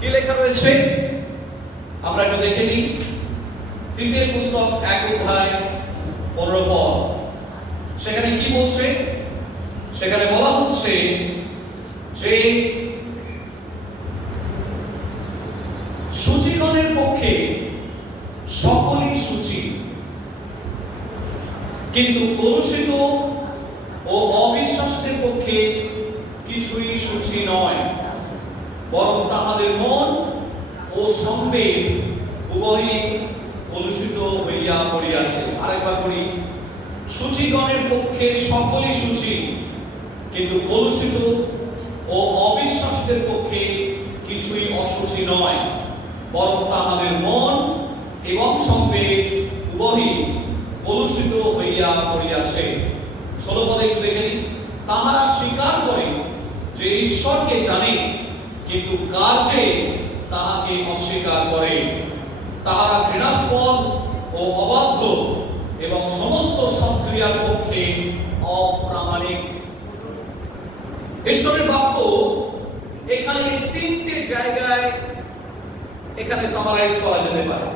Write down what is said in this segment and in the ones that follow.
কি লেখা রয়েছে আমরা একটু দেখে নিই। তৃতীয় পুস্তক 1 অধ্যায় 15 পদ। সেখানে কি বলছে? সেখানে বলা হচ্ছে যে সূচিগণের পক্ষে সকলই সূচি, কিন্তু কলুষিত ও অবিশ্বাসীদের পক্ষে কিছুই সূচি নয়, বরং তাহাদের মন ও সম্বেদ উভয়ই কলুষিত হইয়া পড়িয়াছে। আরেকবার পড়ি। সূচিগণের পক্ষে সকলই সূচি, কিন্তু কলুষিত ও অবিশ্বাসীদের পক্ষে কিছুই অসূচি নয়, বরং তাহাদের মন এবং সম্বেদ উভয়ই কলুষিত হইয়া পড়িয়াছে। 16 পদে একটু দেখে নিন। তাহারা স্বীকার করে যে ঈশ্বরকে জানে, কিন্তু কার্যে তাহাকে অস্বীকার করে। তাহারা ঘৃণাস্পদ ও অবাধ্য এবং সমস্ত সৎক্রিয়ার পক্ষে অপ্রামাণিক। ঈশ্বরের বাক্য এখানে 3টে জায়গায় এখানে সামারাইজ করা যেতে পারে।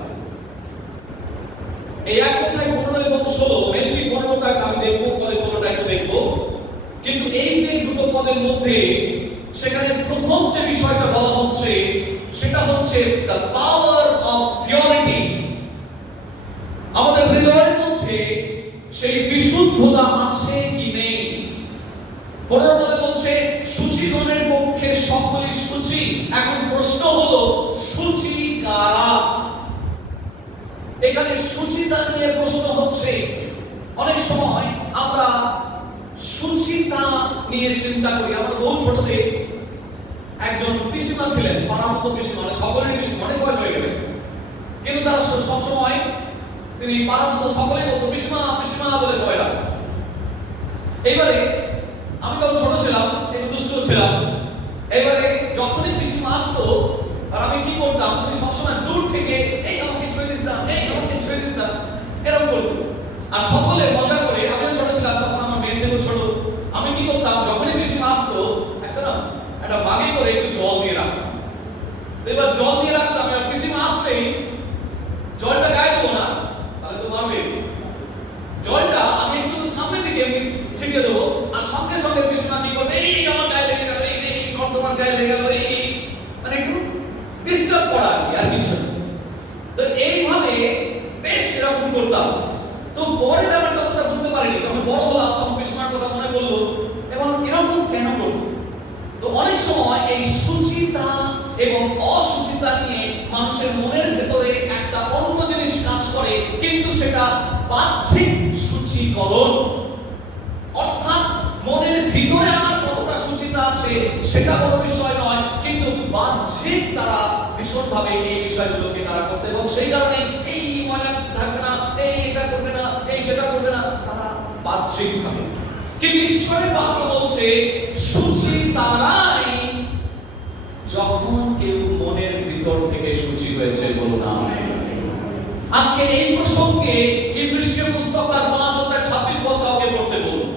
এই 1 অধ্যায় 15 এবং 16, মেনলি 15টা আমি দেখবো, পরে 16টা একটু দেখবো। কিন্তু এই যে দুটো পদের মধ্যে সেখানে প্রথম যে বিষয়টা বলা হচ্ছে সেটা হচ্ছে দ্য পাওয়ার অফ পিউরিটি। আমাদের হৃদয়ের মধ্যে সেই বিশুদ্ধতা আছে কি নেই। 15 পদে বলছে সূচিগণের পক্ষে সকলই সূচি। এখন প্রশ্ন হলো সূচি কারা? এখানে সূচিতা নিয়ে প্রশ্ন হচ্ছে। অনেক সময় আমরা সূচিতা নিয়ে চিন্তা করি। আমার বহু ছোটতে একজন পিসিমা ছিলেন, পাড়ামতো পিসিমা, মানে সকলেরই পিসিমা, অনেক বয়স হয়ে গেছে, কিন্তু তারা সবসময় তিনি পাড়ামতো সকলেই বলতো পিসিমা পিসিমা বলে সবাই ডাকতো। এইবারে আমি তখন ছোট ছিলাম, একটু দুষ্টু ছিলাম। এইবারে যখনই পিসিমা আসতো আর আমি কি করতাম, আমি সবসময় দূর থেকে এই আমাকে ছুঁয়ে দিস না, এই আমাকে ছুঁয়ে দিস না, এরকম করতো। আর সকলে মজা করে, আমিও ছোট ছিলাম তখন, আমার মেয়ে থেকেও ছোট, আমি কি করতাম যখনই পিসিমা আসতো একটা বাগে করে একটু জল দিয়ে রাখতাম। এবার জল দিয়ে রাখতাম, এবার পিসিমা আসলেই জলটা গায়ে দেবো না, তাহলে তো মারবে। জলটা আমি একটু সামনের দিকে এমনি ছিটিয়ে দেবো, আর সঙ্গে সঙ্গে পিসিমা কি করবে, এই আমার গায়ে লেগে গেল, এই তোমার গায়ে লেগে গেল, এই মানে একটু ডিস্টার্ব করা আর কিছু। তো এইভাবে বেশ এরকম করতাম। তো পরে ব্যাপারটা অতটা বুঝতে পারিনি, যখন বড় হলাম তখন পিসিমার কথা মনে পড়লো এবং এরকম কেন করতো। তো অনেক সময় এই সুচিতা এবং অসুচিতা নিয়ে মানুষের মনের ভেতরে একটা অন্য জিনিস কাজ করে, কিন্তু সেটা বাহ্যিক সূচিকরণ। অর্থাৎ মনের ভিতরে আমার কতটা সুচিতা আছে সেটা বড় বিষয় নয়, কিন্তু বাহ্যিক তারা ভীষণভাবে এই বিষয়গুলোকে তারা করতে, এবং সেই কারণে এই ময়লা থাকবে না, এই এটা করবে না, এই সেটা করবে না, তারা বাহ্যিকভাবে। কিন্তু ঈশ্বরের বাক্য বলছে সূচি তারাই যখন কেউ মনের ভিতর থেকে সূচি হয়েছে। বলুন আমেন। আজকে এই প্রসঙ্গে ইফেসীয় পুস্তক তার 5 অধ্যায় 26 পদ কাউকে পড়তে বলুন।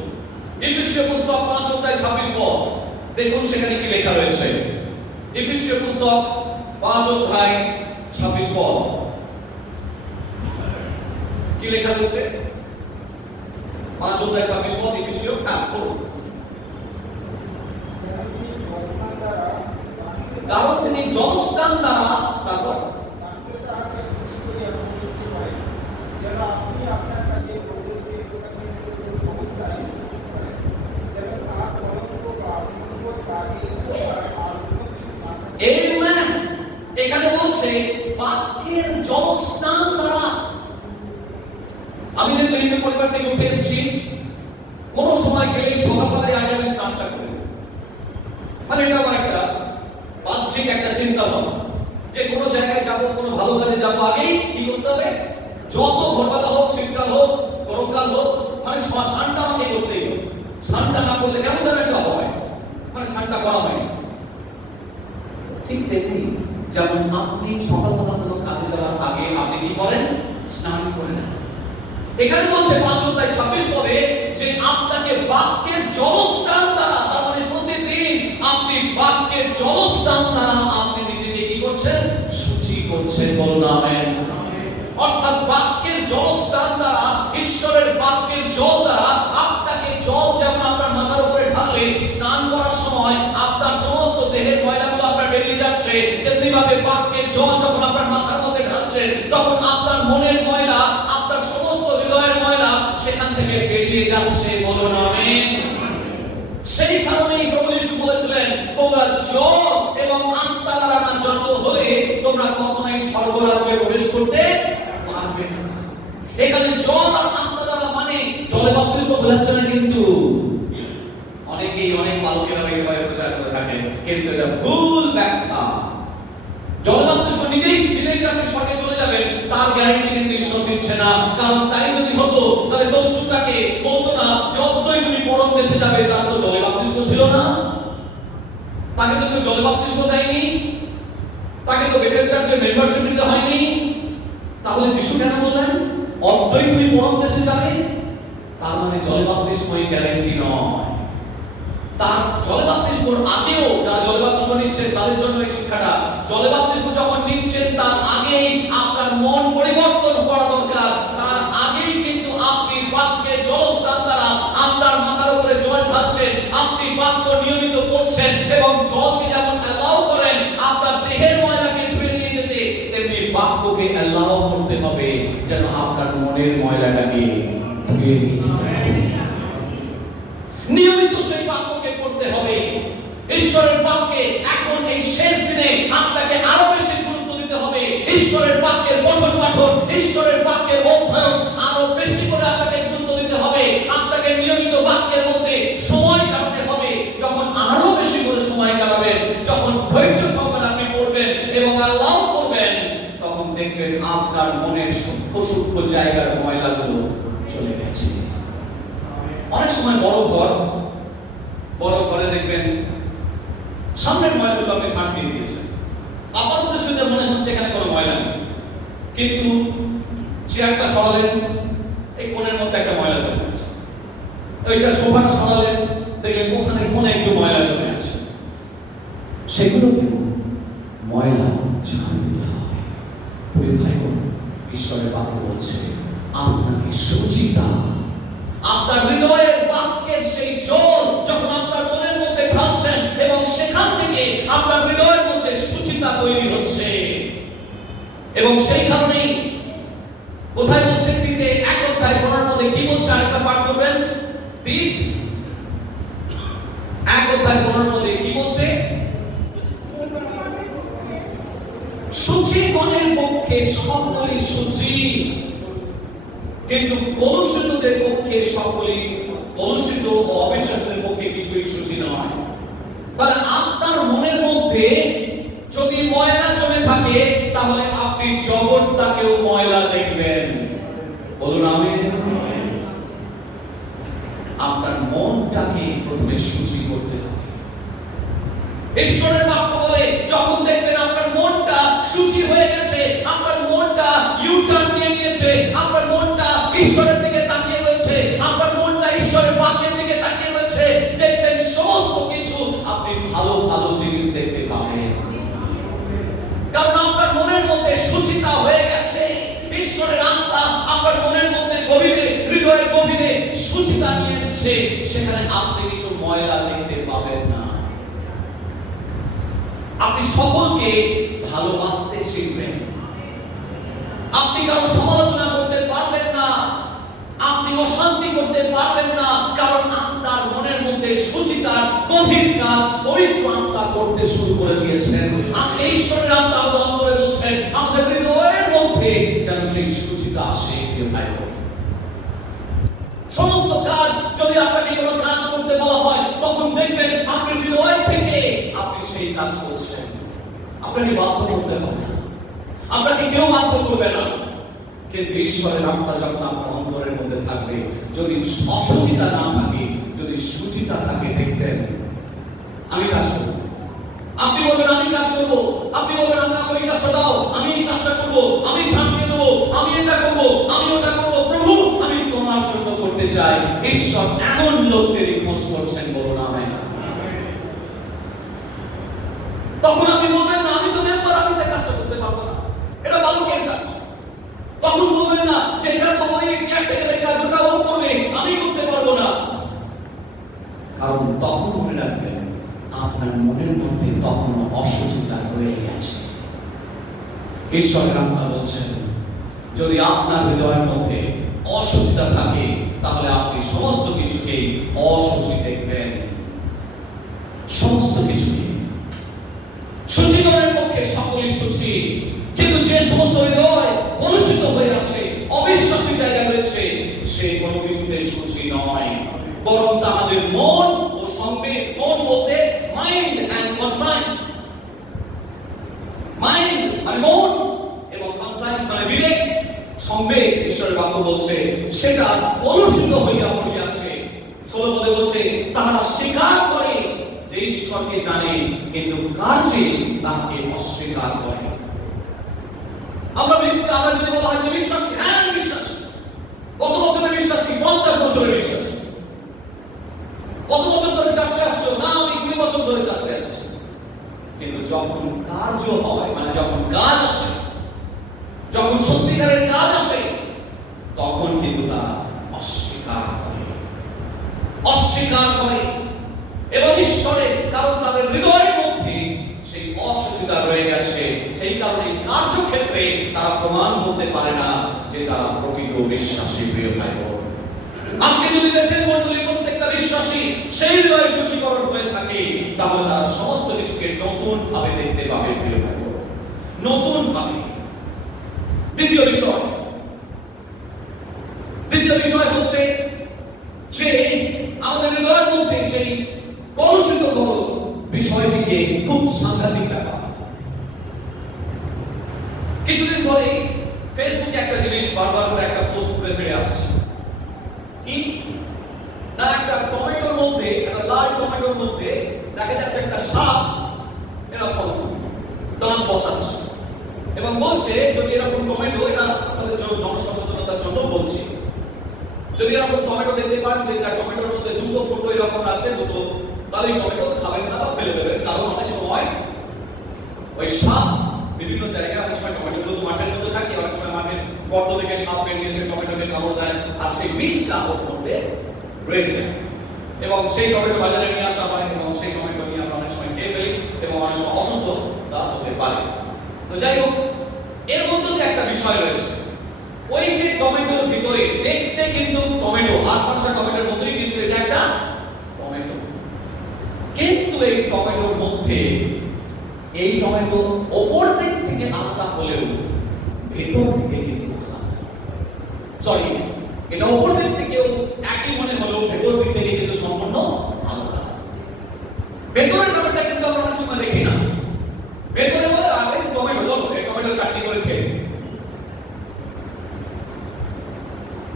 ইফেসীয় পুস্তক 5 অধ্যায় 26 পদ দেখুন সেখানে কি লেখা রয়েছে। ইফেসীয় পুস্তক 5 অধ্যায় 26 পদ কি লেখা রয়েছে? 5 অধ্যায় 26 পদ ইফেসীয়, পড়ুন। কারণ তিনি জলস্নান দ্বারা, তারপর এখানে বলছে বাক্যের জলস্নান দ্বারা। আমি যেহেতু হিন্দু পরিবার থেকে উঠে এসেছি, কোন সময় গেলে সকালবেলায় আগে আমি স্নানটা করি, মানে এটা আমার একটা বাহ্যিক একটা চিন্তা ভাবনা যে কোনো জায়গায় যাব, কোনো ভালো কাজে যাব, আগেই কি করতে হবে, যত ভোরবেলা হোক, শীতকাল হোক, গরমকাল হোক, মানে স্নানটা আমাকে করতেই হবে। স্নানটা না করলে কেমন যেন একটা হয়, মানে স্নানটা করা হয়। ঠিক তেমনি যেমন আপনি সকালবেলা কোনো কাজে যাওয়ার আগে আপনি কি করেন? স্নান করেন। এখানে বলছে 5 অধ্যায় 26 পদে যে আপনাকে বাক্যের জলস্নান দ্বারা, তার মানে প্রতিদিন আপনি বাক্যের জলস্নান দ্বারা আপনি নিজেকে কি করছে, বলুন আমেন। অর্থাৎ বাক্যের জলস্থান দ্বারা, ঈশ্বরের বাক্যের জল দ্বারা আপনাকে, জল যেমন আপনার মাথার উপরে ঢাললে স্নান করার সময় আপনার সমস্ত দেহের ময়লাগুলো আপনার বেরিয়ে যাচ্ছে, তেমনি ভাবে বাক্যের জল যখন আপনার মাথার মধ্যে ঢালছে তখন আপনার মনের ময়লা, আপনার সমস্ত হৃদয়ের ময়লা সেখান থেকে বেরিয়ে যাচ্ছে, বলুন আমেন। সেই কারণেই প্রভু যীশু বলেছিলেন, তোমরা জল এবং আত্মা দ্বারা না জাত হলে তোমরা কখনোই স্বর্গরাজ্যে প্রবেশ করতে পারবে না। এখানে জল আর আত্মা দ্বারা মানে জলে বাপ্তিস্ম বোঝাচ্ছে না, কিন্তু অনেকেই, অনেক বালকেরা এইভাবে প্রচার করে থাকেন, কিন্তু এটা ভুল ব্যাখ্যা। জলে বাপ্তিস্ম নিজেই যে আপনি স্বর্গে চলে যাবেন তার গ্যারান্টি কিন্তু ঈশ্বর দিচ্ছে না। কারণ তাই যদি হতো তাহলে দস্যুটাকে বলতো না যতই তুমি পরম দেশে যাবে, তার তো জলে বাপ্তিস্ম ছিল না, তাকে তো কেউ জলে বাপ্তিস্ম দেয়নি, তাকে তো বেথেল চার্চের মেম্বারশিপ নিতে হয়নি। তাহলে যিশু কেন বললেন অদ্বৈ তুমি পরম দেশে যাবে? তার মানে জলে বাপ্তিস্মই গ্যারান্টি নয়। তার জলে বাপ্তিস্মর আগেও যারা জলে বাপ্তিস্ম নিচ্ছেন তাদের জন্য এই শিক্ষাটা, জলে বাপ্তিস্ম যখন নিচ্ছেন তার আগেই আপনার মন পরিবর্তন করা দরকার। তার আগেই কিন্তু আপনি বাক্যের জলস্থান দ্বারা আপনার মাথার উপরে জল ঢালছেন, আপনি বাক্য নিয়মিত পড়ছেন এবং জলকে যেমন অ্যালাউ করেন আপনার দেহের ময়লাকে ধুয়ে নিয়ে যেতে, তেমনি বাক্যকে অ্যালাউ করতে হবে যেন আপনার মনের ময়লাটাকে ধুয়ে নিয়ে যেতে পারে। নিয়মিত সেই বাক্যকে পড়তে হবে। ঈশ্বরের বাক্যে এখন এই শেষ দিনে আপনাকে আরো বেশি গুরুত্ব দিতে হবে। ঈশ্বরের বাক্যের পঠন পাঠন, ঈশ্বরের বাক্যের অধ্যয়ন আরো বেশি করে আপনাকে গুরুত্ব দিতে হবে। আপনাকে নিয়মিত বাক্যের মধ্যে সময় কাটাতে হবে। যখন আরো বেশি করে সময় কাটাবেন, যখন ধৈর্য সহকারে আপনি পড়বেন এবং আল্লাহ করবেন, তখন দেখবেন আপনার মনের সূক্ষ্ম সূক্ষ্ম জায়গার ময়লাগুলো চলে গেছে। অনেক সময় বড় ঘরে দেখবেন সামনের ময়লাগুলো আপনি ঝাড় দিয়ে দিয়েছেন, আপাতত দৃষ্টিতে মনে হচ্ছে এখানে কোনো ময়লা নেই, কিন্তু চেয়ারটা সরালেন, এই কোণের মধ্যে একটা ময়লা জমে আছে, ওইটা সোফাটা সরালেন, দেখলেন ওখানে কোণে একটু ময়লা জমে আছে। সেগুলোকেও ময়লা ঝাড় দিতে হবে। প্রিয় ভাই বোন, ঈশ্বরের বাক্য বলছে আপনাকে সুচিতা, আপনার হৃদয়ের বাক্যের সেই জল যখন আপনার মনের মধ্যে ঢালছেন এবং সেখান থেকে আপনার হৃদয়ের মধ্যে সুচিতা তৈরি হচ্ছে। এবং সেই কারণেই কোথায় বলছে দিতে 1 অধ্যায় 15 মধ্যে কি বলছে, আরেকটা পাঠ করবেন। দিত 1 অধ্যায় 15 মধ্যে কি বলছে, সূচি মনের পক্ষে সকলেই সূচি, কিন্তু কলুষিতদের পক্ষে সকলেই, কলুষিত ও অবিশ্বাসীদের পক্ষে কিছুই সূচি নয়। তাহলে আপনার মনের মধ্যে যদি ময়লা জমে থাকে তাহলে আপনি জগৎটাকেও ময়লা দেখবেন, বলুন আমেন। আপনার মনটাকে প্রথমে সূচি করতে হবে। ঈশ্বরের বাক্য বলে যখন দেখবেন আপনার মনটা সূচি হয়ে গেছে, আপনার মনটা ইউটার্ন নিয়ে নিয়েছে, আপনার মনটা ঈশ্বরের দিকে তাকিয়ে রয়েছে, আপনার মনটা ঈশ্বরের বাক্যের দিকে তাকিয়ে রয়েছে, দেখবেন সমস্ত কিছু আপনি ভালো ভালো জিনিস দেখতে পাবেন। কারণ আপনার মনের মধ্যে সূচিতা হয়ে গেছে। ঈশ্বরের আত্মা আপনার মনের মধ্যে গভীরে, হৃদয়ের গভীরে সূচিতা নিয়ে এসেছে, সেখানে আপনি কিছু ময়লা দেখতে পাবেন না। আপনি সকলকে ভালোবাসতে শিখবেন। আপনি কারো সমালোচনা করতে পারবেন না, আপনি অশান্তি করতে পারবেন না, কারণ আপনার মনের মধ্যে সুচিতার গভীর কাজ পবিত্র আত্মা করতে শুরু করে দিয়েছেন। আজকে ঈশ্বরের আত্মা আমাদের অন্তরে বলছেন আমাদের হৃদয়ের মধ্যে যেন সেই সুচিতা আসে। ভাই সমস্ত কাজ যদি আপনাকে কোনো কাজ করতে বলা হয় তখন দেখবেন আপনি হৃদয় থেকে আপনি সেই কাজ করছেন। আপনাকে বাধ্য করতে হবে না, আপনাকে কেউ বাধ্য করবে না, কিন্তু ঈশ্বরের আত্মা যখন আপনার অন্তরের মধ্যে থাকবে, যদি অসুচিতা না থাকে, যদি সুচিতা থাকে, দেখবেন আমি কাজ করব। আপনি বলবেন আমি কাজ করব, আপনি বলবেন আমাকে ওই কাজটা দাও, আমি এই কাজটা করব, আমি ঝাঁপ দিয়ে দেবো, আমি এটা করব, আমি ওটা করব, প্রভু আমি তোমার জন্য করতে চাই। ঈশ্বর এমন লোকদেরই খোঁজ করছেন, বলুন আমেন। তখন আপনি বলবেন না আমি তো মেম্বার, আমি এটা কাজটা করতে পারবো না, এটা ঈশ্বরের আত্মা বলছেন, যদি আপনার হৃদয়ের মধ্যে অশুচিতা থাকে তাহলে আপনি সমস্ত কিছুকে অশুচি দেখবেন। সমস্ত কিছুকে শুচিকরণের পক্ষে সকলেই শুচি, কিন্তু যে সমস্ত হৃদয় কলুষিত হয়ে আছে, অবিশ্বাসী জায়গায় রয়েছে, সে কোনো কিছুতে শুচি নয়, বরং তাহাদের মন ও সংবেগ, মন বলতে মাইন্ড এন্ড কনসায়েন্স, মাইন্ড মানে মন এবং কনসায়েন্স মানে বিবেক, সংবেগ, ঈশ্বরের বাক্য বলছে সেটা কলুষিত হইয়া পড়িয়াছে। 16 পদে বলছে তাহারা স্বীকার করে যে ঈশ্বরকে জানে, কিন্তু কার্যে তাহাকে অস্বীকার করে। আমরা যদি বলা হয় যে বিশ্বাসী, হ্যাঁ আমি বিশ্বাসী, কত বছরের বিশ্বাসী? 50 বছরের বিশ্বাসী। কত বছর ধরে চার্চে আসছো? না আমি 20 বছর ধরে চার্চে আসছি। কিন্তু যখন কার্য হয়, মানে যখন কাজ আসে, যখন সত্যিকারের কাজ আসে, তখন কিন্তু তারা অস্বীকার করে, অস্বীকার করে। এবং ঈশ্বরের, কারণ তাদের হৃদয়ের মধ্যে সেই অশুচিতা রয়ে গেছে, সেই কারণে কার্যক্ষেত্রে তারা প্রমাণ করতে পারে না যে তারা প্রকৃত বিশ্বাসী। প্রিয় ভাই বোন, আজকে যদি বেথেল মণ্ডলীর প্রত্যেকটা বিশ্বাসী সেই হৃদয় শুচিকরণ হয়ে থাকে, তাহলে তারা সমস্ত কিছুকে নতুন ভাবে দেখতে পাবে। প্রিয় ভাই বোন, নতুন ভাবে। দ্বিতীয় বিষয় হচ্ছে যে আমাদের হৃদয়ের মধ্যে সেই কলুষিত করো বিষয়টিকে খুব সাংঘাতিক ব্যাপার। কিছুদিন পরে ফেসবুকে একটা জিনিস বারবার করে একটা পোস্ট করে ফিরে আসছে, কি না একটা টমেটোর মধ্যে, একটা লাল টমেটোর মধ্যে দেখা যাচ্ছে একটা সাপ এরকম দাঁত বসাচ্ছে এবং বলছে যদি এরকম টমেটো, এটা আপনাদের জন্য জনসচেতনতার জন্য বলছি, যদি এরকম টমেটো দেখতে পান যে টমেটোর মধ্যে দুটো ফুটো এরকম আছে, দুটো, তাহলে এই টমেটো খাবেন না বা ফেলে দেবেন। কারণ অনেক সময় ওই সাপ বিভিন্ন জায়গায়, অনেক সময় টমেটোগুলো তো মাঠের মধ্যে থাকে, অনেক সময় মাঠের গর্ত থেকে সাপ বেরিয়ে এসে টমেটোকে কামড় দেয়, আর সেই বিষটা ওর মধ্যে রয়ে যায় এবং সেই টমেটো বাজারে নিয়ে আসা হয় এবং সেই টমেটো নিয়ে আমরা অনেক সময় খেয়ে ফেলি এবং অনেক সময় অসুস্থতা হতে পারে। তো যাই হোক, এর মধ্যে যে একটা বিষয় রয়েছে, ওই যে টমেটোর ভিতরে দেখতে কিন্তু টমেটো, আর 5টা টমেটোর মধ্যেই কিন্তু এটা একটা টমেটো, কিন্তু এই টমেটোর মধ্যে, এই টমেটো উপর দিক থেকে আলাদা হলেও ভেতর থেকে কিন্তু আলাদা। সরি, এটা উপর দিক থেকেও একই মনে হলেও ভেতর দিক থেকে কিন্তু সম্পূর্ণ আলাদা। ভেতরের ব্যাপারটা কিন্তু আমরা অনেক সময় দেখি না। ভেতরে আগে টমেটো, চলো এই টমেটো চাটনি করে খেয়ে,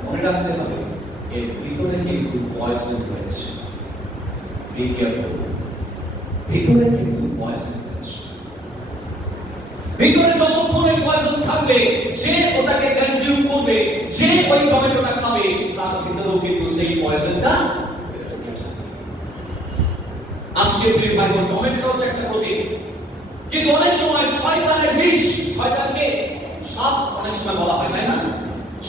মনে রাখতে হবে এর ভিতরে কিন্তু পয়জন রয়েছে। বি কেয়ারফুল, ভিতরে কিন্তু পয়জন রয়েছে। ভিতরে যতক্ষণ ওই পয়জন থাকবে, যে ওটাকে কনজিউম করবে, যে ওই টমেটোটা খাবে, তার ভিতরেও কিন্তু সেই পয়জনটা ঢুকে যাবে। আজকে প্রিয় ভাই বোন, টমেটোটা হচ্ছে একটা প্রতীক, কিন্তু অনেক সময় শয়তানের বিষ, শয়তানকে সাপ অনেক সময় বলা হয়, তাই না?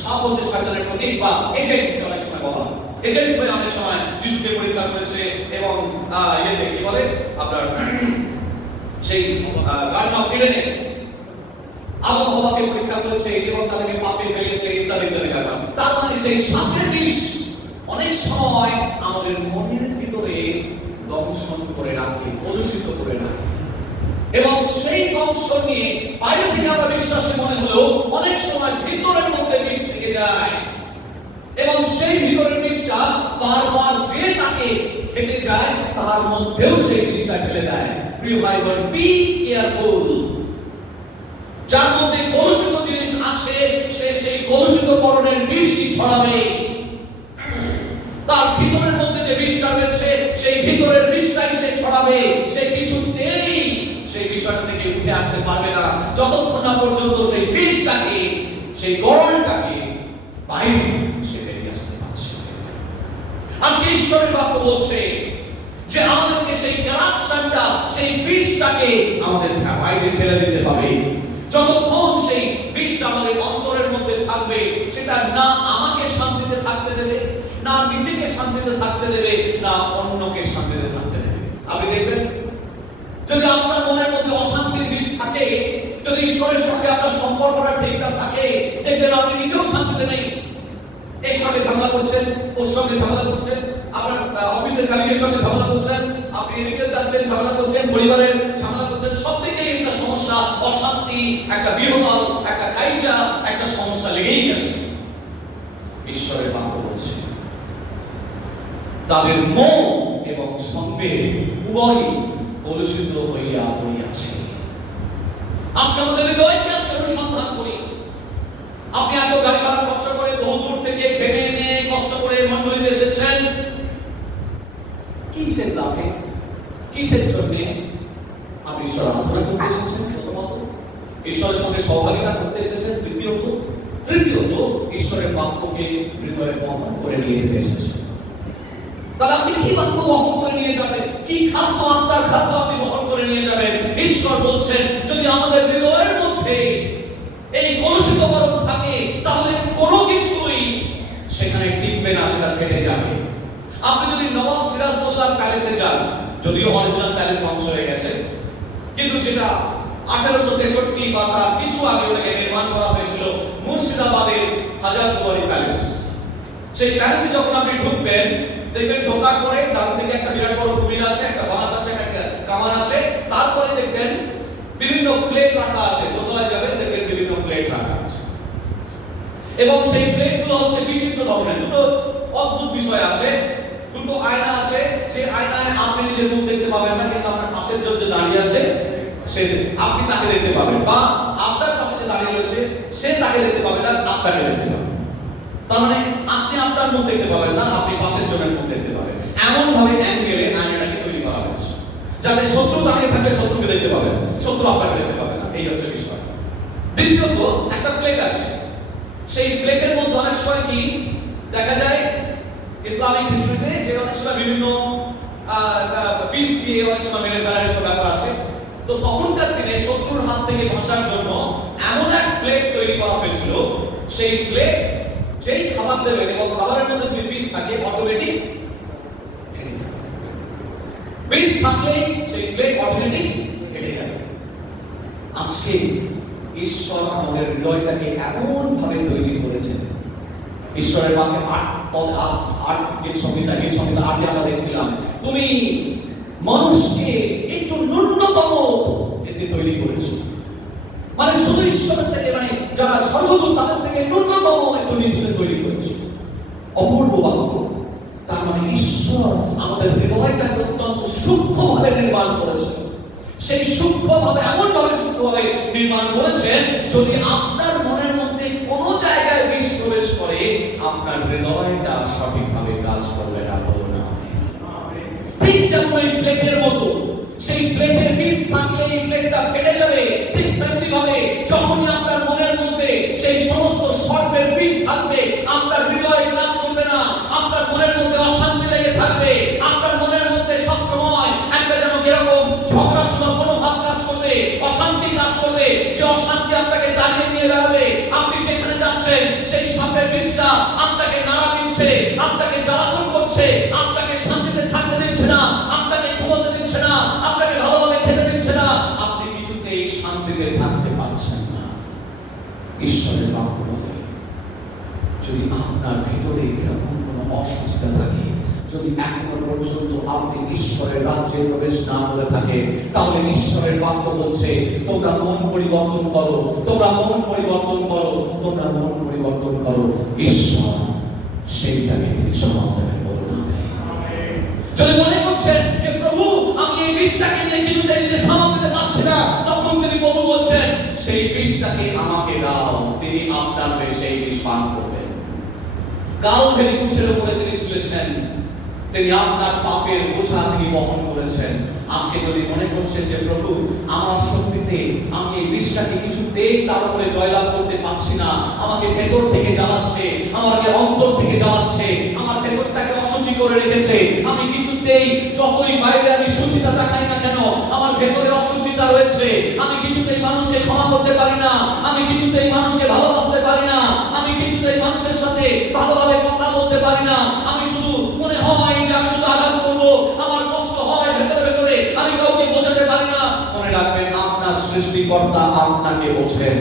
সাপ হচ্ছে শয়তানের প্রতীক বা এজেন্ট, অনেক সময় বলা হয়। এজেন্ট হয়ে অনেক সময় যিশুকে পরীক্ষা করেছে এবং ইয়েতে কি বলে আপনার সেই গার্ডেন অফ ইডেনে আদম হাওয়াকে পরীক্ষা করেছে এবং তাদেরকে পাপে ফেলেছে, ইত্যাদি ইত্যাদি ব্যাপার। তার মানে সেই সাপের বিষ অনেক সময় আমাদের মনের ভিতরে দংশন করে রাখে, কলুষিত করে রাখে এবং সেই দংশন নিয়ে বাইরে থেকে আমরা বিশ্বাসী মনে হলেও অনেক সময় ভিতরের মধ্যে বিষ থেকে যায় এবং সেই ভিতরের বিষটা বারবার যে তাকে খেতে যায় তার মধ্যেও সেই বিষটা ফেলে দেয়। প্রিয় ভাই বোন, বি কেয়ারফুল। যার মধ্যে কলুষিত জিনিস আছে, সে সেই কলুষিতকরণের বিষই ছড়াবে। তার ভিতরের মধ্যে যে বিষটা রয়েছে, সেই ভিতরের বিষটাই সে ছড়াবে। সে কিছুতেই সেই বিষয়টা থেকে উঠে আসতে পারবে না যতক্ষণ না পর্যন্ত সেই বিষটাকে, সেই গরলটাকে বাইরে সে বেরিয়ে আসতে পারছে। আজকে ঈশ্বরের বাক্য বলছে যে আমাদেরকে সেই কারাপশনটা, সেই বিষটাকে আমাদের বাইরে ফেলে দিতে হবে। যতক্ষণ সেই বিষটা আমাদের অন্তরের মধ্যে থাকবে, সেটা না আমাকে শান্তিতে থাকতে দেবে, না নিজেকে শান্তিতে থাকতে দেবে, না অন্যকে শান্তিতে থাকতে দেবে। আপনি দেখবেন, যদি আপনার মনের মধ্যে অশান্তির বীজ থাকে, যদি ঈশ্বরের সঙ্গে আপনার বোঝাপড়া ঠিক না থাকে, দেখবেন আপনি নিজেও শান্তিতে নেই। এর সঙ্গে ঝামেলা করছেন, ওর সঙ্গে ঝামেলা করছেন, আপনার অফিসের কলিগের সঙ্গে ঝামেলা করছেন, আপনি এদিকে যাচ্ছেন ঝামেলা করছেন, পরিবারের ঝামেলা করছেন, সব থেকেই একটা সমস্যা, অশান্তি, একটা বিহ্বল, একটা কাইজা, একটা সমস্যা লেগেই গেছে। ঈশ্বরের বাক্য বলছে তাদের মন এবং সঙ্গে উভয়ই কলুষিত হইয়া পড়িয়াছে। আজকে আমাদের হৃদয়কে আজকে অনুসন্ধান করি। আপনি এত গাড়ি ভাড়া খরচ করে বহু দূর থেকে ঘেমে এনে কষ্ট করে মণ্ডলীতে এসেছেন, কিসের লাভে, কিসের জন্য? আপনি ঈশ্বর আরাধনা করতে এসেছেন প্রথমত, ঈশ্বরের সঙ্গে সহভাগিতা করতে এসেছেন দ্বিতীয়ত, তৃতীয়ত ঈশ্বরের বাক্যকে হৃদয়ে বহন করে নিয়ে যেতে এসেছেন। তাহলে আপনি কি বাক্য বহন করে নিয়ে যাবেন? কি খাদ্য, আত্মার খাদ্য আপনি বহন করে নিয়ে যাবেন? ঈশ্বর বলছেন যদি আমাদের হৃদয়ের মধ্যে এই কলুষিত বরফ থাকে তাহলে কোনো কিছুই সেখানে টিকবে না, সেটা ফেটে যাবে। আপনি যদি নবাব সিরাজউদ্দৌলার প্যালেসে যান, যদিও অরিজিনাল প্যালেস ধ্বংস হয়ে গেছে, কিন্তু যেটা 1863 বা তার কিছু আগে ওটাকে নির্মাণ করা হয়েছিল, মুর্শিদাবাদের হাজারদুয়ারি প্যালেস। সেই প্যালেসে যখন আপনি ঢুকবেন, দেখবেন ঢোকার পরে ডান দিকে একটা বিরাট বড় কুমির আছে, একটা বাঁশ আছে, একটা কামান আছে, তারপরে দেখবেন বিভিন্ন প্লেট রাখা আছে। দোতলায় যাবেন, দেখবেন বিভিন্ন প্লেট রাখা আছে, এবং সেই প্লেটগুলো হচ্ছে বিচিত্র ধরনের। দুটো অদ্ভুত বিষয় আছে। দুটো আয়না আছে, যে আয়নায় আপনি নিজের মুখ দেখতে পাবেন না, কিন্তু আপনার পাশের জন যে দাঁড়িয়ে আছে সে, আপনি তাকে দেখতে পাবেন, বা আপনার পাশে যে দাঁড়িয়ে রয়েছে সে তাকে দেখতে পাবে না, আপনাকে দেখতে পাবে। তার মানে আপনি আপনার মুখ দেখতে পাবেন না, আপনি পাশের জনের মুখ দেখতে পাবেন। এমন ভাবে অ্যাঙ্গেলে আয়নাটাকে তৈরি করা হয়েছে যাতে শত্রু দাঁড়িয়ে থাকে, শত্রুকে দেখতে পাবেন, শত্রু আপনাকে দেখতে পাবে না। এই হচ্ছে বিষয়। দ্বিতীয়ত, একটা প্লেট আছে, সেই প্লেটের মধ্যে অনেক সময় কি দেখা যায় ইসলামিক হিস্ট্রিতে, যে অনেক সময় বিভিন্ন পিস দিয়ে অনেক সময় মেরে ফেলার এসব ব্যাপার আছে। তো তখনকার দিনে শত্রুর হাত থেকে বাঁচার জন্য এমন এক প্লেট তৈরি করা হয়েছিল, সেই প্লেট যেই খাবার দেবেন এবং খাবারের মধ্যে যদি বিষ থাকে অটোমেটিক ফেটে যাবে। বিষ থাকলেই সেই প্লেট অটোমেটিক ফেটে যাবে। আজকে ঈশ্বর আমাদের হৃদয়টাকে এমন ভাবে তৈরি করেছেন। ঈশ্বরের বাক্যে 8 গীত সংহিতা 8 আমরা দেখছিলাম, তুমি মানুষকে একটু ন্যূনতম এতে তৈরি করেছো। মানে শুধু ঈশ্বরের থেকে, মানে যারা সর্বদূত তাদের থেকে ন্যূনতম একটু নিচুতে তৈরি করেছে। অপূর্ব বাক্য। তার মানে ঈশ্বর আমাদের হৃদয়টাকে অত্যন্ত সূক্ষ্মভাবে নির্মাণ করেছে। সেই সূক্ষ্মভাবে, এমনভাবে সূক্ষ্মভাবে নির্মাণ করেছেন, যদি আপনার মনের মধ্যে কোনো জায়গায় বিষ প্রবেশ করে, আপনার হৃদয়টা সঠিকভাবে কাজ করবে না। ঠিক যেমন ওই প্লেটের মতো, সেই প্লেটে বিষ থাকলে এই প্লেটটা ফেটে যাবে। ঠিক তেমনি ভাবে যখনই আপনার মনের মধ্যে সেই সমস্ত সর্পের বিষ থাকবে, আপনার হৃদয় কাজ করবে না, আপনার মনের মধ্যে অশান্তি লেগে থাকবে, আপনার মনের মধ্যে সব সময় একটা যেন কিরকম ঝগড়া সুলভ মনোভাব কাজ করবে, অশান্তি কাজ করবে, যে অশান্তি আপনাকে দাঁড়িয়ে নিয়ে বেড়াবে। আপনি যেখানে যাচ্ছেন সেই সাপের বিষটা আপনাকে নাড়া দিচ্ছে, আপনাকে জ্বালাতন করছে, আপনাকে শান্তিতে থাকতে দিচ্ছে না, আপনাকে ঘুমোতে দিচ্ছে না, আপনাকে ভালোভাবে খেতে দিচ্ছে না, আপনি কিছুতেই শান্তিতে থাকতে পারছেন না। ঈশ্বরের বাক্য বলে, যদি আপনার ভেতরে এরকম কোনো অসুচিতা থাকে, যদি এখনো পর্যন্ত আপনি ঈশ্বরের রাজ্যে প্রবেশ না করে থাকেন, তাহলে ঈশ্বরের বাক্য বলছে তোমরা মন পরিবর্তন করো, তোমরা মন পরিবর্তন করো, তোমরা মন পরিবর্তন করো। ঈশ্বর সেইটাকে তিনি সমাধানের বলনা দেয়। যদি মনে করছেন যে প্রভু আমি এই বিষটাকে নিয়ে কিছুতে নিজে সামাল দিতে পারছি না, তখন তিনি প্রভু বলছেন সেই বিষটাকে আমাকে দাও, তিনি আপনার সেই বিষ পান করবেন। কালভারি ক্রুশের উপরে তিনি ঝুলেছেন, তিনি আপনার পাপের বোঝা তিনি বহন করেছেন। আজকে যদি মনে করছেন যে প্রভু আমার শক্তিতে আমি এই বিষটাকে কিছুতেই তার উপরে জয়লাভ করতে পারছি না, আমাকে ভেতর থেকে জ্বালাচ্ছে, আমাকে অন্তর থেকে জ্বালাচ্ছে, আমার ভেতরটাকে অশুচি করে রেখেছে, আমি কিছুতেই যতই বাইরে আমি সুচিতা দেখাই না কেন আমার ভেতরে অশুচিতা রয়েছে, আমি কিছুতেই মানুষকে ক্ষমা করতে পারি না, আমি কিছুতেই মানুষকে ভালোবাসতে পারি না, আমি কিছুতেই মানুষের সাথে ভালোভাবে কথা বলতে পারি না, আমি শুধু মনে হয় যে আমি শুধু আঘাত করবো, আমার কষ্ট হয় ভেতরে ভেতরে, আমি কাউকে বোঝাতে পারি না। মনে রাখবেন আপনার সৃষ্টিকর্তা আপনাকে বোঝেন,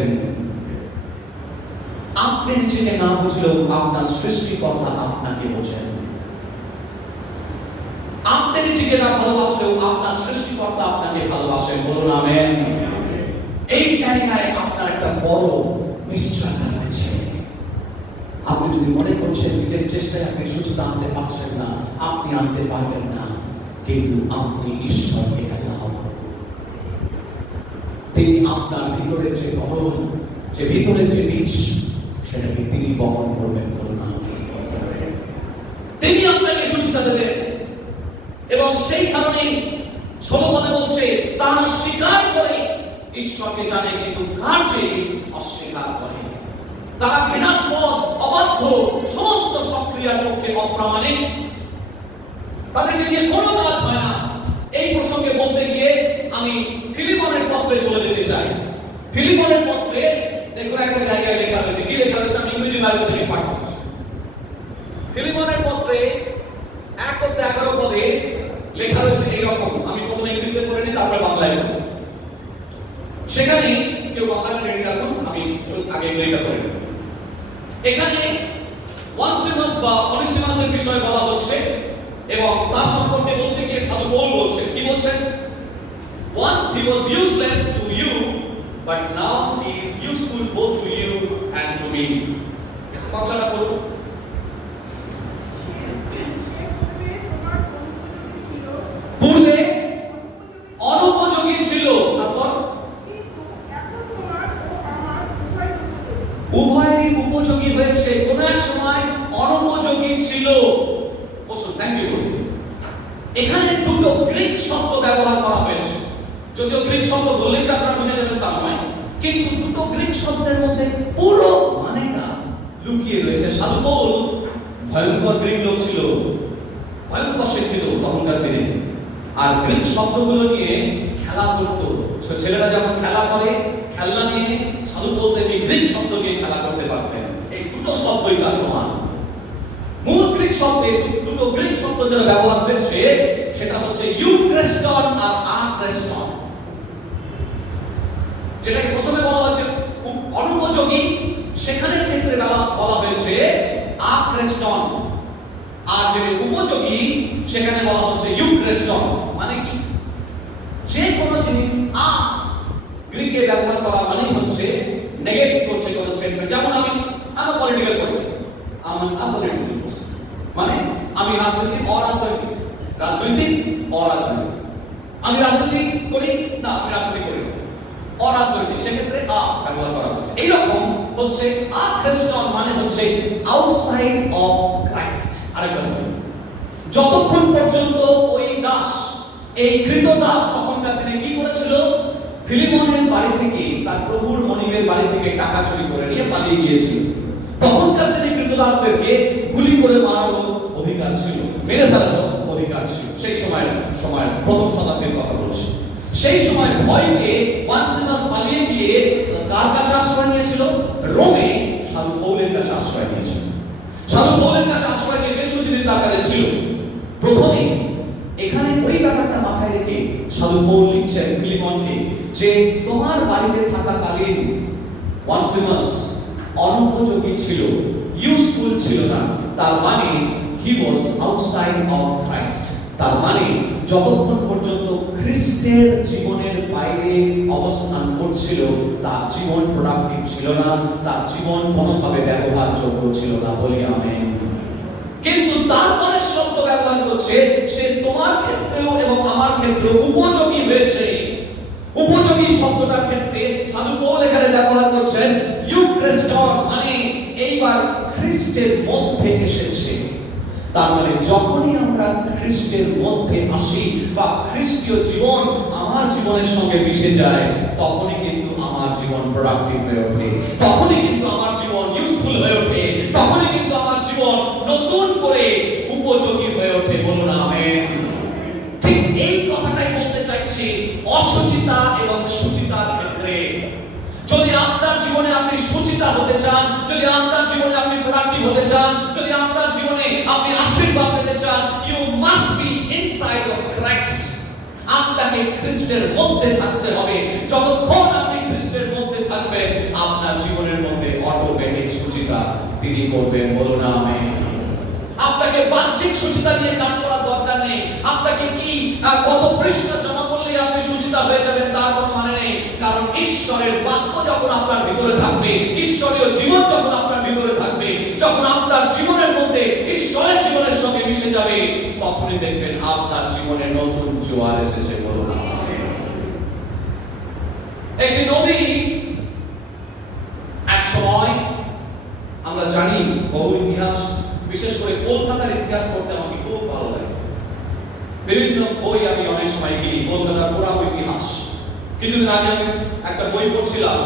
আপনি নিজেকে না বুঝলেও আপনার সৃষ্টিকর্তা আপনাকে বোঝেন। আপনি নিজেকে না ভালোবাসলেও আপনার সৃষ্টিকর্তা আপনাকে ভালোবাসেন। বলুন আমেন। এই জায়গায় আপনার একটা বড় নিশ্চয়তা রয়েছে। আপনি যদি মনে করছেন নিজের চেষ্টায় আপনি সুস্থতা আনতে পারছেন না, আপনি আনতে পারবেন না, কিন্তু আপনি ঈশ্বরকে আল্লাহ তিনি আপনার ভিতরের যে গরম, যে ভিতরের যে বিষ, সেটাকে তিনি বহন করবেন। করুন আমেন। তিনি আপনাকে সুস্থতা দেবেন। এবং সেই কারণেই 16 পদে বলছে তারা স্বীকার করে ঈশ্বরকে জানে কিন্তু কাজে অস্বীকার করে। তারা ঘৃণাস্পদ, অবাধ্য, সমস্ত সক্রিয়ার পক্ষে অপ্রামাণিক, তাদেরকে দিয়ে কোনো কাজ হয় না। এই প্রসঙ্গে বলতে গিয়ে আমি ফিলিপনের পত্রে চলে যেতে চাই। ফিলিপনের পত্রে দেখুন একটা জায়গায় লেখা রয়েছে। কি লেখা রয়েছে? আমি ইংরেজি বাইবেল থেকে পাঠ করছি। ফিলিপনের পত্রে 1:11 পদে লেখা রয়েছে এইরকম। আমি প্রথমে ইংরেজিতে পড়ে নিই, তারপরে বাংলায় পড়ব। সেখানে কেউ বাংলাটা রেডি রাখুন, আমি আগে ইংরেজিটা পড়ে নিই। এখানে ওয়ানসিমাস বা অনিসিমাসের বিষয়ে বলা হচ্ছে এবং তার সম্পর্কে বলতে গিয়ে সাধু পৌল বলছেন। কি বলছেন? Once he was useless to you, but now he is useful both to you and to me. বাংলাটা পড়ুন। পূর্বে অনুপযোগী ছিল, তারপর উভয়েরই উপযোগী হয়েছে। কোন এক সময় অনুপযোগী ছিল। Thank you. এখানে দুটো গ্রিক শব্দ ব্যবহার করা হয়েছে। যদিও গ্রিক শব্দ বললেই যে আপনারা বুঝে নেবেন তা নয়, কিন্তু দুটো গ্রিক শব্দের মধ্যে পুরো মানেটা লুকিয়ে রয়েছে। সাধু পৌল ভয়ঙ্কর গ্রিক লোক ছিল, ভয়ঙ্কর শিক্ষিত তখনকার দিনে। আর গ্রিক শব্দগুলো নিয়ে খেলা করত। ছেলেরা যেমন খেলা করে, খেলনা নিয়ে সাধু পৌল তিনি গ্রিক শব্দ নিয়ে খেলা করতে পারতেন। এই দুটো শব্দই তার প্রমাণ। মূল গ্রিক শব্দে দুটো গ্রিক শব্দ যেটা ব্যবহার হয়েছে সেটা হচ্ছে ইউক্রেস্টন আর আক্রেস্টন। যেটাকে প্রথমে বলা হচ্ছে অনুপযোগী, সেখানের ক্ষেত্রে বলা হয়েছে আক্রেস্টন। আর যেটা উপযোগী সেখানে বলা হচ্ছে ইউক্রেস্টন। মানে কি? যে কোনো জিনিস গ্রিকে ব্যবহার করা মানেই হচ্ছে নেগেট করছে কোন স্টেটমেন্ট। যেমন আমি পলিটিক্যাল পারসন, আপলিটিক্যাল পারসন, মানে আমি রাজনৈতিক অরাজনৈতিক, রাজনৈতিক অরাজনৈতিক। আমি রাজনীতি করি না, আমি রাজনীতি করি না, অরাজনৈতিক, সেক্ষেত্রে ব্যবহার করা হচ্ছে। এইরকম হচ্ছে আক্রেস্টন মানে হচ্ছে আউটসাইড অফ ক্রাইস্ট। আরেকবার যতক্ষণ পর্যন্ত ওই দাস, এই কৃতদাস তখনকার দিনে কি করেছিল? ফিলিপনের বাড়ি থেকে, তার প্রভুর মনিবের বাড়ি থেকে টাকা চুরি করে নিয়ে পালিয়ে গিয়েছিল। তখনকার দিনে কৃতদাসদেরকে গুলি করে মারারও অধিকার ছিল, মেরে ফেলারও অধিকার ছিল। সেই সময় প্রথম শতাব্দীর কথা বলছি। সেই সময় ভয় পেয়ে ওয়ানসিমাস পালিয়ে গিয়ে কার কাছে আশ্রয় নিয়েছিল? রোমে সাধু পৌলের কাছে আশ্রয় নিয়েছিল। সাধু পৌলের কাছে আশ্রয় নিয়ে বেশ কিছুদিন তার কাছে ছিল। প্রথমে এখানে ওই ব্যাপারটা মাথায় রেখে সাধু পৌল লিখছেন ফিলিপনকে যে তোমার বাড়িতে থাকাকালীন ওয়ানসিমাস অনুপযোগী ছিল, ইউজফুল ছিল না। তার মানে হি ওয়াজ আউটসাইড অফ ক্রাইস্ট। তার মানে যতক্ষণ পর্যন্ত খ্রিস্টের জীবনের বাইরে অবস্থান করছিল তার জীবন প্রোডাক্টিভ ছিল না, তার জীবন কোনোভাবে ব্যবহারযোগ্য ছিল না। বলি আমেন। কিন্তু তারপরে শব্দ ব্যবহার করছে সে তোমার ক্ষেত্রেও এবং আমার ক্ষেত্রেও উপযোগী হয়েছে। উপযোগী শব্দটার ক্ষেত্রে সাধু পৌল এখানে ব্যবহার করছেন ইউক্রেস্টন, মানে এইবার খ্রিস্টের মধ্যে এসেছে। তার মানে যখনই আমরা খ্রিস্টের মধ্যে আসি বা খ্রিস্টীয় জীবন আমার জীবনের সঙ্গে মিশে যায়, তখনই কিন্তু আমার জীবন প্রোডাক্টিভ হয়ে ওঠে, তখনই কিন্তু আমার জীবন ইউজফুল হয়ে ওঠে, তখনই কিন্তু আমার জীবন নতুন করে উপযোগী হয়ে ওঠে। বলুন আমেন। ঠিক এই কথাটাই বলতে চাইছি অসুচিতা এবং সুচিতার ক্ষেত্রে। যদি আপনার জীবনে আপনি সুচিতা হতে চান, যদি আপনার জীবনে আপনি প্রোডাক্টিভ হতে চান, যদি আপনার জীবনে আপনি আশীর্বাদ পেতে চান, you must be inside of Christ. আপনাকে খ্রিস্টের মধ্যে থাকতে হবে। যতক্ষণ আপনি খ্রিস্টের মধ্যে থাকবেন আপনার জীবনের মধ্যে অটোমেটিক সুচিতা করবেন, বলুন আমেন। আপনাকে বাহ্যিক সুচিতা নিয়ে কাজ করার দরকার নেই। আপনাকে কি কত পৃষ্ঠা জমা করলেই আপনি সুচিতা হয়ে যাবেন তার কোনো মানে নেই। কারণ ঈশ্বরের বাক্য যখন আপনার ভিতরে থাকবে, ঈশ্বরীয় জীবন যখন আপনার ভিতরে থাকবে, যখন আপনার জীবনের মধ্যে ঈশ্বরের জীবনের সঙ্গে মিশে যাবে, তখনই দেখবেন আপনার জীবনে নতুন জোয়ার এসেছে, বলুন আমেন। একটি নদী এক সময়, আমরা জানি বহু ইতিহাস, বিশেষ করে কলকাতার ইতিহাস পড়তে আমাকে খুব ভালো লাগে। বিভিন্ন বই আমি অনেক সময় কিনি, কলকাতার পুরানো ইতিহাস। কিছুদিন আগে আমি একটা বই পড়ছিলাম,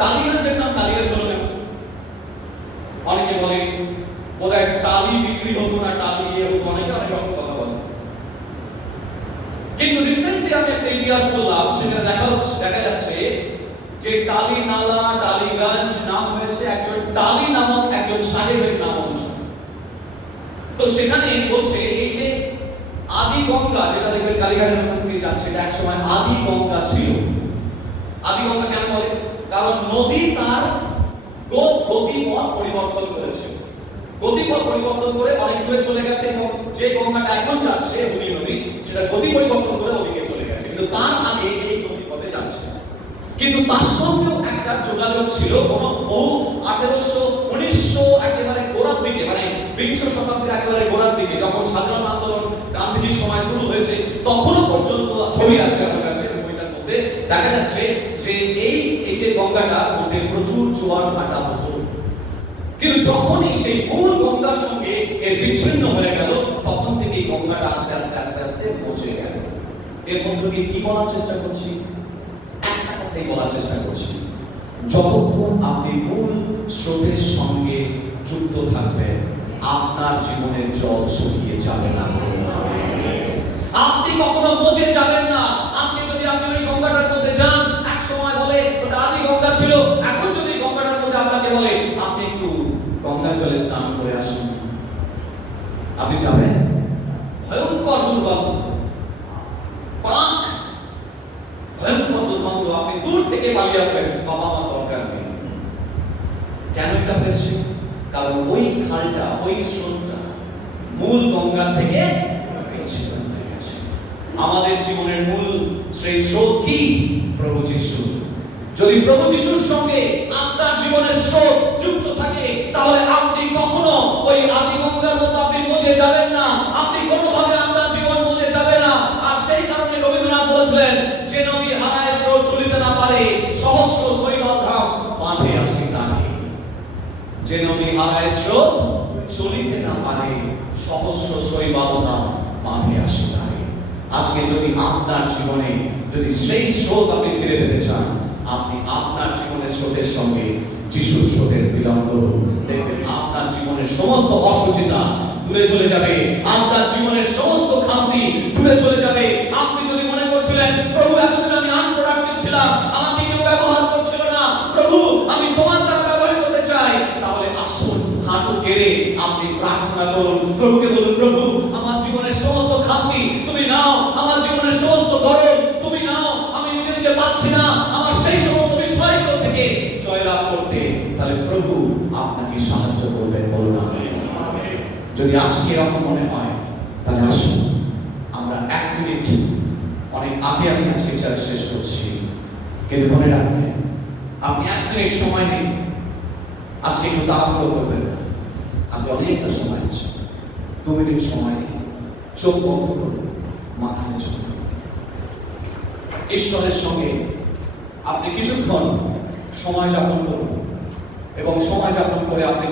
টালিগঞ্জের নাম টালিগঞ্জ হলো কেন? অনেকে বলে বোধহয় টালি বিক্রি হতো না, টালি হতো, অনেকে অনেক রকম কথা বলে। কিন্তু রিসেন্টলি আমি একটা ইতিহাস পড়লাম, সেখানে দেখা যাচ্ছে যে টালি নালা, টালিগঞ্জ নাম হয়েছে একজন টালি নামক একজন সাহেবের নাম অনুসারে। তো সেখানে বলছে এই যে আদি গঙ্গা, যেটা দেখবেন কালীঘাটের ওখান দিয়ে যাচ্ছে, এটা একসময় আদি গঙ্গা ছিল। আদি গঙ্গা কেন বলে? কারণ নদী তার গতিপথ পরিবর্তন করেছে, গতিপথ পরিবর্তন করে অনেক দূরে চলে গেছে, এবং যে গঙ্গাটা এখন যাচ্ছে হুগলি নদী, সেটা গতি পরিবর্তন করে ওদিকে চলে গেছে, কিন্তু তার আগে এই গতিপথে যাচ্ছে। কিন্তু তার সঙ্গেও একটা যোগাযোগ ছিল বহু 1800 1900 একেবারে গোড়ার দিকে, মানে বিংশ শতাব্দীর একেবারে গোড়ার দিকে, যখন স্বাধীনতা আন্দোলন গান্ধীজির সময় শুরু হয়েছে, তখনও পর্যন্ত ছবি আছে আমার কাছে, বইটার মধ্যে দেখা যাচ্ছে যে এই যে গঙ্গাটার মধ্যে প্রচুর জোয়ার ভাটা হতো। কিন্তু যখনই সেই মূল গঙ্গার সঙ্গে এর বিচ্ছিন্ন হয়ে গেল, তখন থেকে এই গঙ্গাটা আস্তে আস্তে আস্তে আস্তে মুছে গেল। এর মধ্য দিয়ে কি বলার চেষ্টা করছি? একটা কথাই বলার চেষ্টা করছি, যতক্ষণ আপনি মূল স্রোতের সঙ্গে যুক্ত থাকবেন, আপনার জীবনের জল শুকিয়ে যাবে না, আপনি কখনো মুছে যাবেন না। আজকে যদি আপনি ওই গঙ্গাটার মধ্যে যান, এক সময় বলে ওটা আদি গঙ্গা ছিল, এখন যদি গঙ্গাটার মধ্যে আপনাকে বলে আপনি একটু গঙ্গার জলে স্নান করে আসুন, আপনি যাবেন? ভয়ঙ্কর দুর্গন্ধ, ভয়ঙ্কর দুর্গন্ধ, আপনি দূর থেকে পালিয়ে আসবেন, বাবা আমার দরকার নেই। কেন এটা হয়েছে? কারণ ওই খালটা, ওই স্রোতটা মূল গঙ্গার থেকে বিচ্ছিন্ন হয়ে গেছে। আমাদের জীবনের মূল সেই স্রোত কি? প্রভু যিশু। যদি প্রভু যিশুর সঙ্গে আপনার জীবনের স্রোত যুক্ত থাকে, তাহলে আপনি কখনো ওই আদি গঙ্গার মতো আপনি মুছে যাবেন না, আপনি কোনোভাবে আপনার জীবন মুছে যাবে না। আর সেই কারণে রবীন্দ্রনাথ বলেছিলেন, যে নদী হারায় স্রোত চলিতে না পারে, সহস্র শৈবাল ধাম বাঁধে আসি তারে। যে নদী হারায় স্রোত চলিতে না পারে, সহস্র শৈবাল ধাম বাঁধে আসি তারে। আজকে যদি আপনার জীবনে যদি সেই স্রোত আপনি ফিরে পেতে চান, আপনি আপনার জীবনের স্রোতের সঙ্গে যিশুর স্রোতের মিলন করুন, দেখবেন আপনার জীবনের সমস্ত অসুচিতা দূরে চলে যাবে, আপনার জীবনের সমস্ত খামতি দূরে চলে যাবে। আপনি যদি মনে করছিলেন, প্রভু এতদিন আমি আনপ্রোডাক্টিভ ছিলাম, আমাকে কেউ ব্যবহার করছিল না, প্রভু আমি তোমার দ্বারা ব্যবহার করতে চাই, তাহলে আসুন হাঁটু গেড়ে আপনি প্রার্থনা করুন, প্রভুকে বলুন, প্রভু আমার জীবনের সমস্ত খামতি তুমি নাও, আমার জীবনের সমস্ত গরম তুমি নাও, আমি নিজে পাচ্ছি না আমার সেই সমস্ত বিষয়গুলো থেকে জয়লাভ করতে, তাহলে প্রভু আপনাকে সাহায্য করবেন, বলুন আমেন। যদি আজকে এরকম মনে হয়, তাহলে আসুন আমরা 1 মিনিট, অনেক আগে আমি আজকে চার্জ শেষ করছি, কিন্তু মনে রাখবেন আপনি 1 মিনিট সময় নিন, আজকে একটু তাড়াহুড়ো করবেন না, আপনি অনেকটা সময় আছে, 2 মিনিট সময় দিন, চোখ বন্ধ করুন, মাথা নিচু করুন, ঈশ্বরের সঙ্গে আপনি কিছুক্ষণ সময় যাপন করুন, এবং সময় যাপন করে আপনি